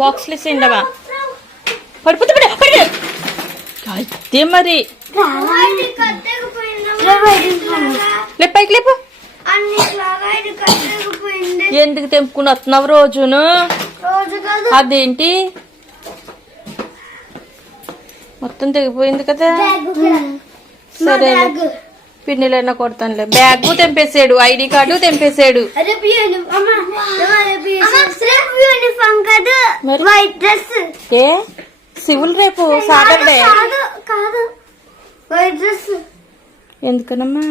బాక్స్లు వేసేయండవా పడిపోతే అదే మరి పైకి లేపు. ఎందుకు తెంపుకుని వస్తున్నావు రోజును? అదేంటి మొత్తం తెగిపోయింది కదా. సరే పిన్నిలైనా కొడతానులే. బ్యాగ్ తెంపేసాడు, ఐడి కార్డు తెంపేసాడు. ఏ సివిల్ రేపు సాటర్డే ఎందుకనమ్మా?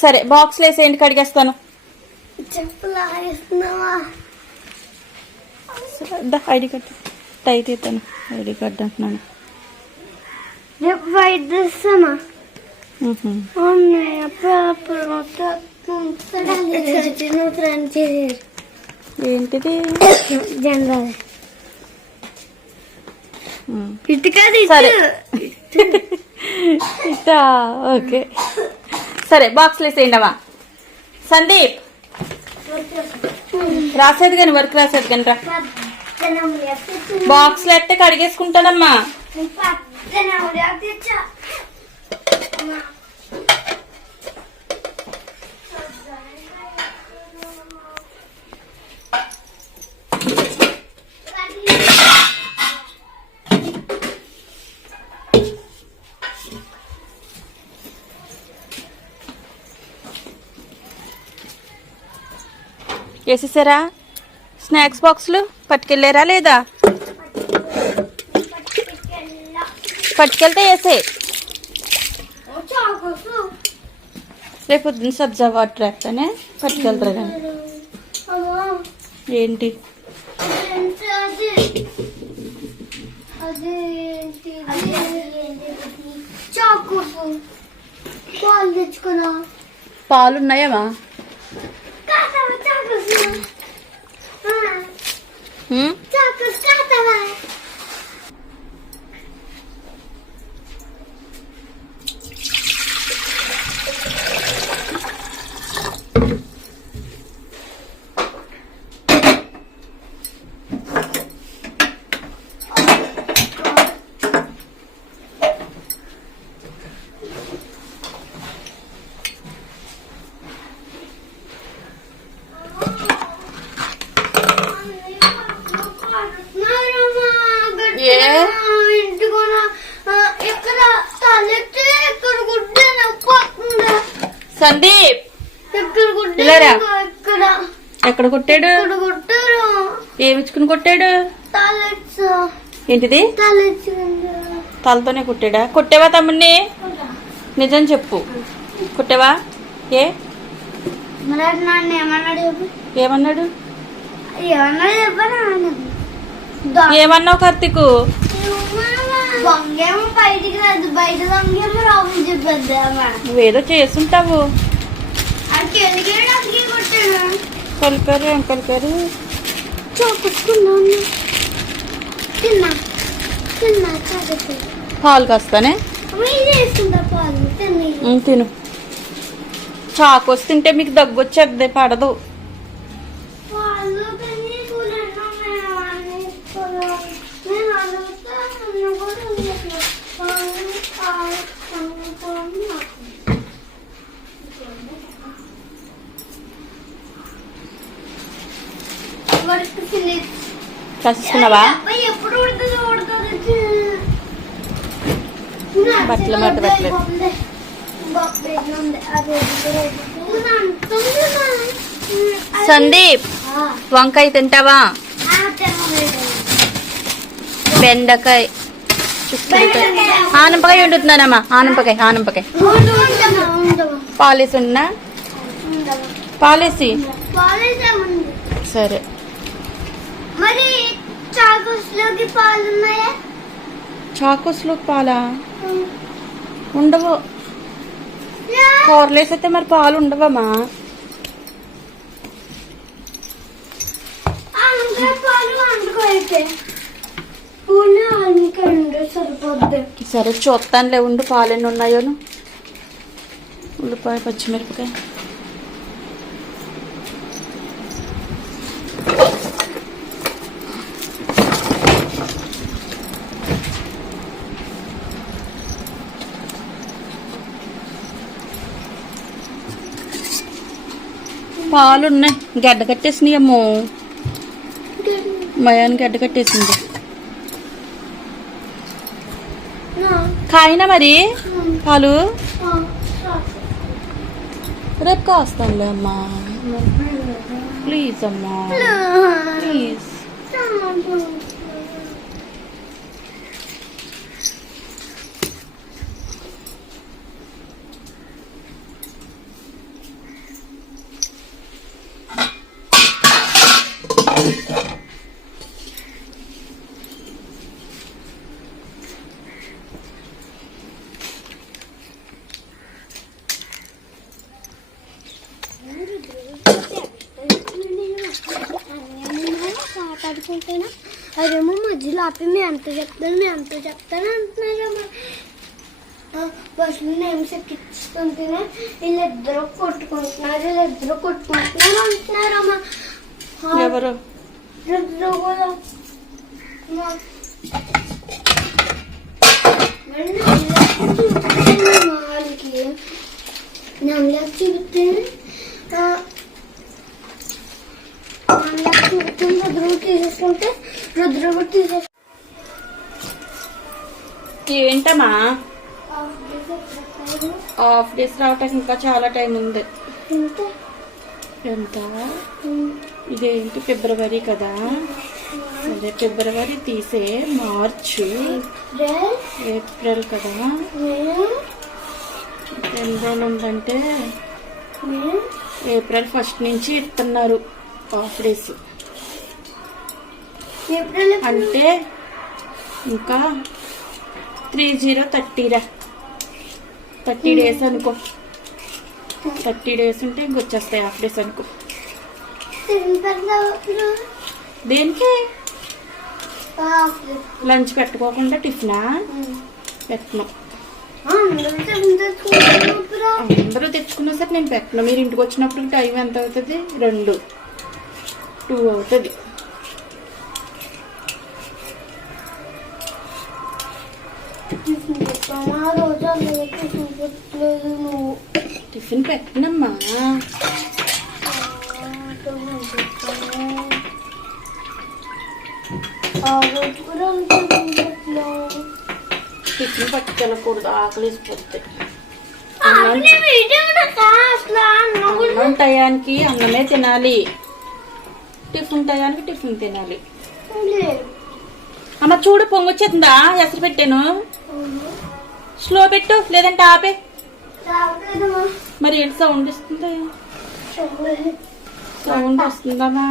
సరే బాక్స్ వేసేయండి, కడిగేస్తాను. ఐడి కార్డు టై తీస్తాను. ఐడి కార్డు అంటున్నాను. వైట్ డ్రెస్ అమ్మా. ఏంటిది? జెండా. సరే ఇట్టా ఓకే. సరే బాక్స్లు వేసేయండి అమ్మా. సందీప్ రాసేది కానీ వర్క్ రాసేది కానీ రా. బాక్స్లు ఎత్తే కడిగేసుకుంటానమ్మా. వేసేసారా? స్నాక్స్ బాక్సులు పట్టుకెళ్ళారా లేదా? పట్టుకెళ్తే వేసే. రేపు పొద్దున్న సబ్జా వాటర్ వేస్తానే పట్టుకెళ్తారు కానీ. ఏంటి పాలు ఉన్నాయమ్మా? సందీప్ ఎక్కడ కొట్టాడు? ఏమిచ్చుకుని కొట్టాడు? ఏంటిది? తలతోనే కొట్టాడా? కొట్టావా తమ్ముడిని? నిజం చెప్పు, కొట్టావా? ఏమన్నాడు? ఏమన్నావు కార్తీకు? నువ్వేదో చేస్తుంటావు. కలిపారు ఏం కలిపారు? పాలు కాస్తానే తిను. చాకోసి తింటే మీకు దగ్గు వచ్చేది, పడదు. కసుకున్నావా? బట్టలు పట్టలేదు. సందీప్ వంకాయ తింటావా? బెండకాయ, చుక్కకాయ, ఆనపకాయ వండుతున్నానమ్మా. ఆనపకాయ పాలేసి ఉన్నా? పాలేసి సరే. చాకోస్లోకి పాలా? ఉండవు. కూరలేసి అయితే మరి పాలు ఉండవమ్మా. సరే చూస్తానులే ఉండు, పాలు ఎన్ని ఉన్నాయోను. ఉల్లిపాయ, పచ్చిమిరపకాయ. పాలు ఉన్నాయి. గడ్డ కట్టేసినాయి అమ్మో. మయాన్ని గడ్డ కట్టేసింది. కాయినా మరి పాలు రేపు కాస్తానులే అమ్మా. ప్లీజ్ అమ్మా ప్లీజ్. మాట్లాడుకుంటేనా అదేమో మధ్యలో ఆపి మేము ఎంత చెప్తాను అంటున్నారమ్మా. బస్సులో నేమ్స్ ఎక్కిస్తుంటేనే వీళ్ళిద్దరూ కొట్టుకుంటున్నారు అంటున్నారమ్మా. ఎవరు రుద్రగోళం వాళ్ళకి నమ్మలేక చూపిస్తే ఏంటమ్మా హాఫ్ డేస్ రావటానికి ఇంకా చాలా టైం ఉంది. ఎంత ఇదేంటి ఫిబ్రవరి కదా. అదే ఫిబ్రవరి తీసే మార్చ్ ఏప్రిల్ కదా. 2 రోజులు ఉందంటే ఏప్రిల్ 1 నుంచి ఇస్తున్నారు హాఫ్ డేస్. అంటే ఇంకా 30 డేస్ అనుకో. 30 డేస్ ఉంటే ఇంకొచ్చేస్తాయి హాఫ్ డేస్ అనుకో. దేనికి లంచ్ పెట్టుకోకుండా టిఫినా పెట్టను. అందరూ తెచ్చుకున్నా సరే నేను పెట్టను. మీరు ఇంటికి వచ్చినప్పుడు టైం ఎంత అవుతుంది? 2 అవుతుంది. టిఫిన్ పెట్టనమ్మా. టిఫిన్ పట్టుకెళ్ళకూడదు, ఆకలిసిపోతే. అన్నం టయానికి అన్నమే తినాలి, టిఫిన్ టయానికి టిఫిన్ తినాలి. అమ్మ చూడు పొంగొచ్చేస్తుందా? ఎసరు పెట్టాను. స్లో పెట్టు లేదంటే ఆపే. మరి ఏంటి సౌండ్ ఇస్తుంది? సౌండ్ వస్తుందమ్మా.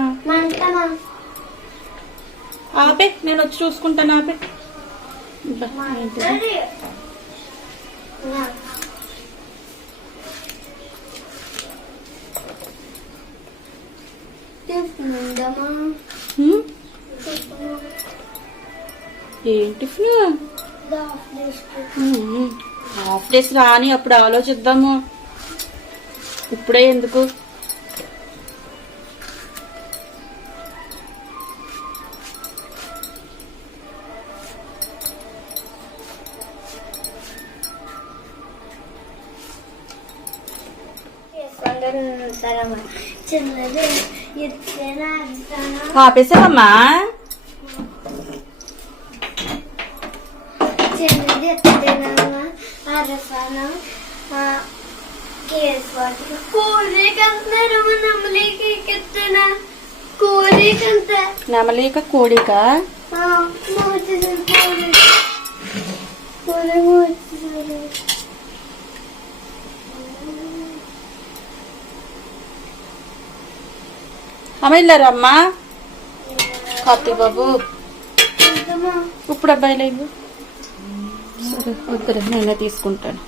ఆపే, నేను వచ్చి చూసుకుంటాను. ఆపే. ఏం టిఫిన్? హాఫ్ డేస్ రాని అప్పుడు ఆలోచిద్దాము, ఇప్పుడే ఎందుకు? ఆపేసావమ్మా? చిన్నది ఎత్తేనమ్మా. అరసానం కోరిక అంటున్నారమ్మా. నమ్మలేక ఎత్తేనా కోరిక అంత. నమ్మలేక కోడిక అమ్మ ఇల్లారమ్మా. కార్తీక్ బాబు ఇప్పుడు అబ్బాయి లేదు. సరే వద్దురే, నేనే తీసుకుంటాను.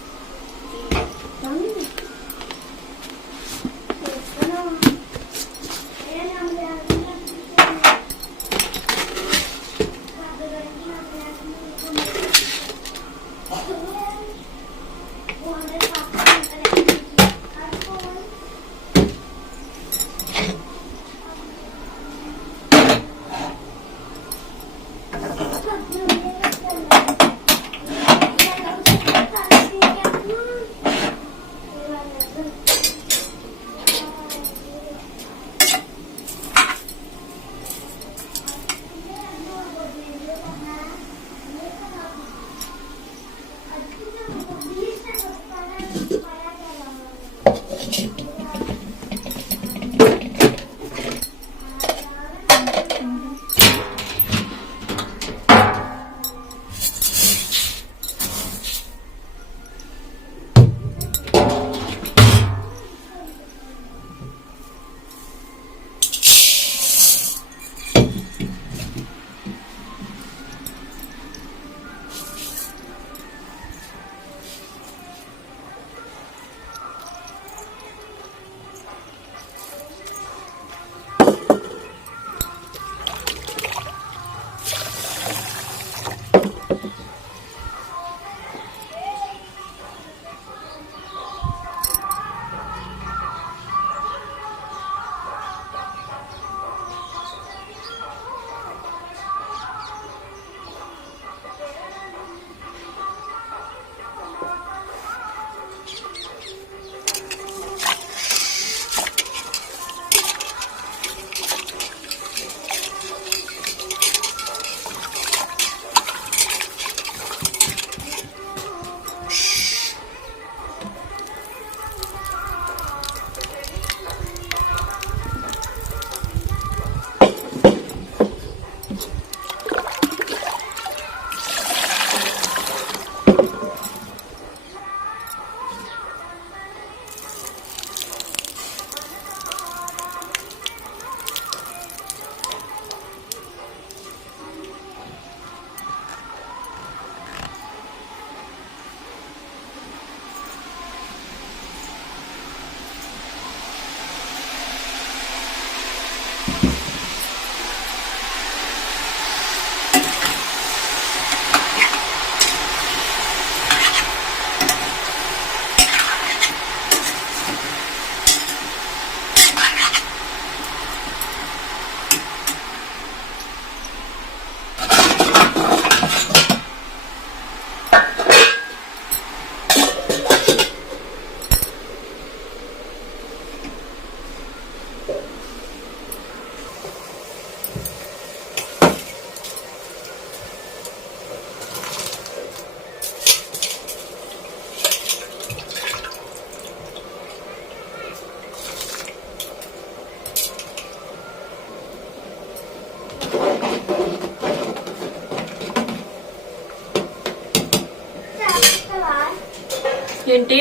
ఏంటి?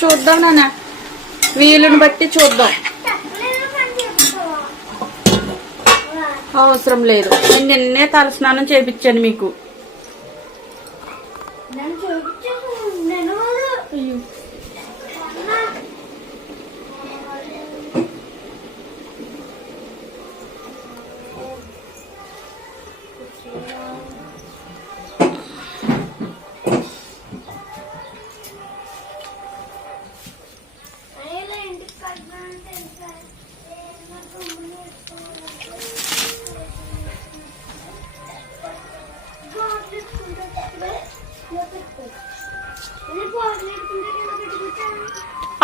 చూద్దాం నాన్న, వీలుని బట్టి చూద్దాం. అవసరం లేదు, నేను నిన్నే తలస్నానం చేయించాను మీకు. అయ్యో,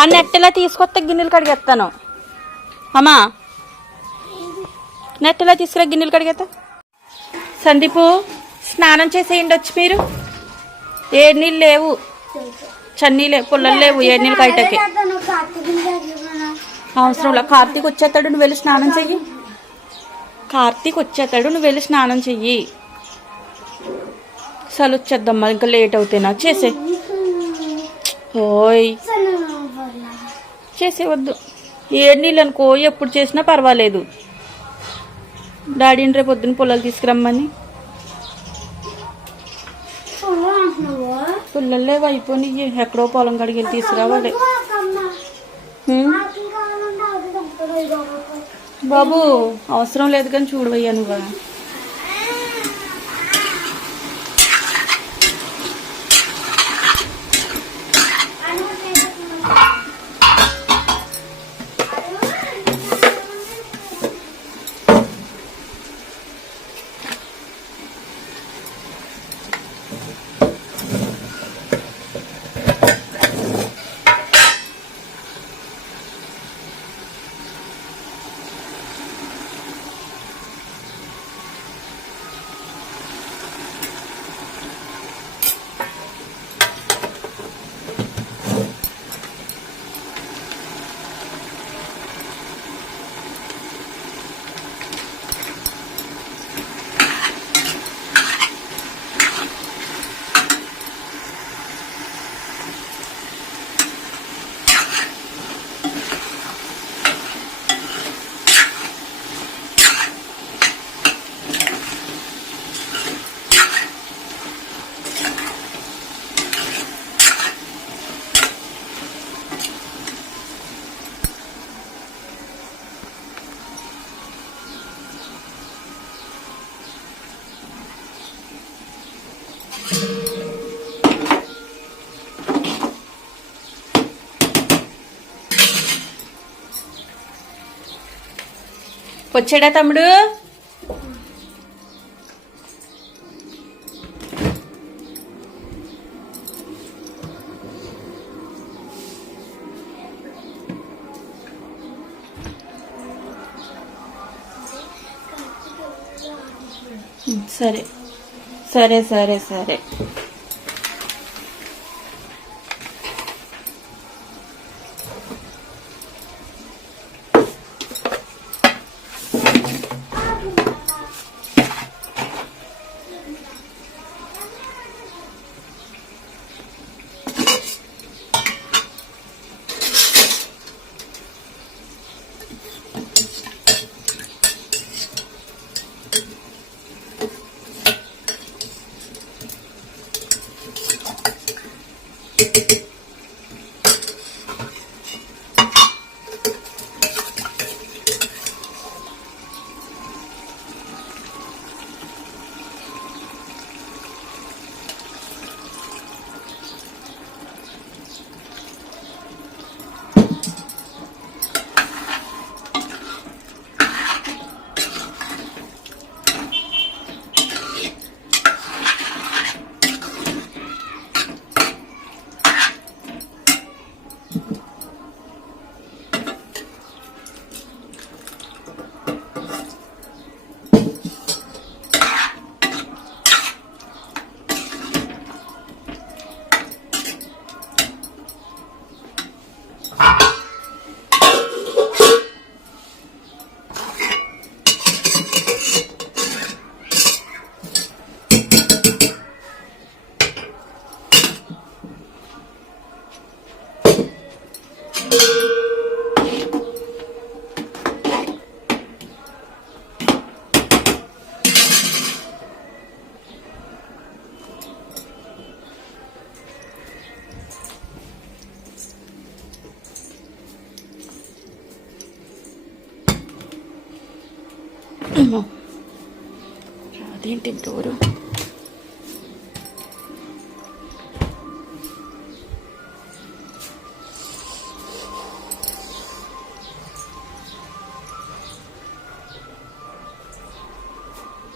ఆ నెట్టెలా తీసుకొస్తే గిన్నెలు కడిగేస్తాను. అమ్మా, నెట్టెలా తీసుకురా గిన్నెలు కడిగేస్తా. సందీపు, స్నానం చేసేయండి వచ్చి మీరు. ఏడు నీళ్ళు లేవు, చన్నీలే, పుల్లలు లేవు. ఏడు నీళ్ళు కయటకి అవసరంలా. కార్తీక్ వచ్చేస్తాడు, నువ్వు వెళ్ళి స్నానం చెయ్యి. కార్తీక్ వచ్చేస్తాడు, నువ్వు వెళ్ళి స్నానం చెయ్యి. సలు వచ్చేద్దమ్మా, ఇంకా లేట్ అవుతేనా. చేసే ఓయ్, చేసేవద్దు. ఏడు నీళ్ళు అనుకో, ఎప్పుడు చేసినా పర్వాలేదు. డాడీని రేపు పొద్దున్న పుల్లలు తీసుకురమ్మని. పుల్లలు లేవు, అయిపోయి ఎక్కడో పొలం కడిగి వెళ్ళి తీసుకురావాలి. బాబు అవసరం లేదు కానీ చూడవయ్యా నువ్వు. వచ్చాడా తమ్ముడు? సరే సరే సరే సరే. ఏంటి డోరు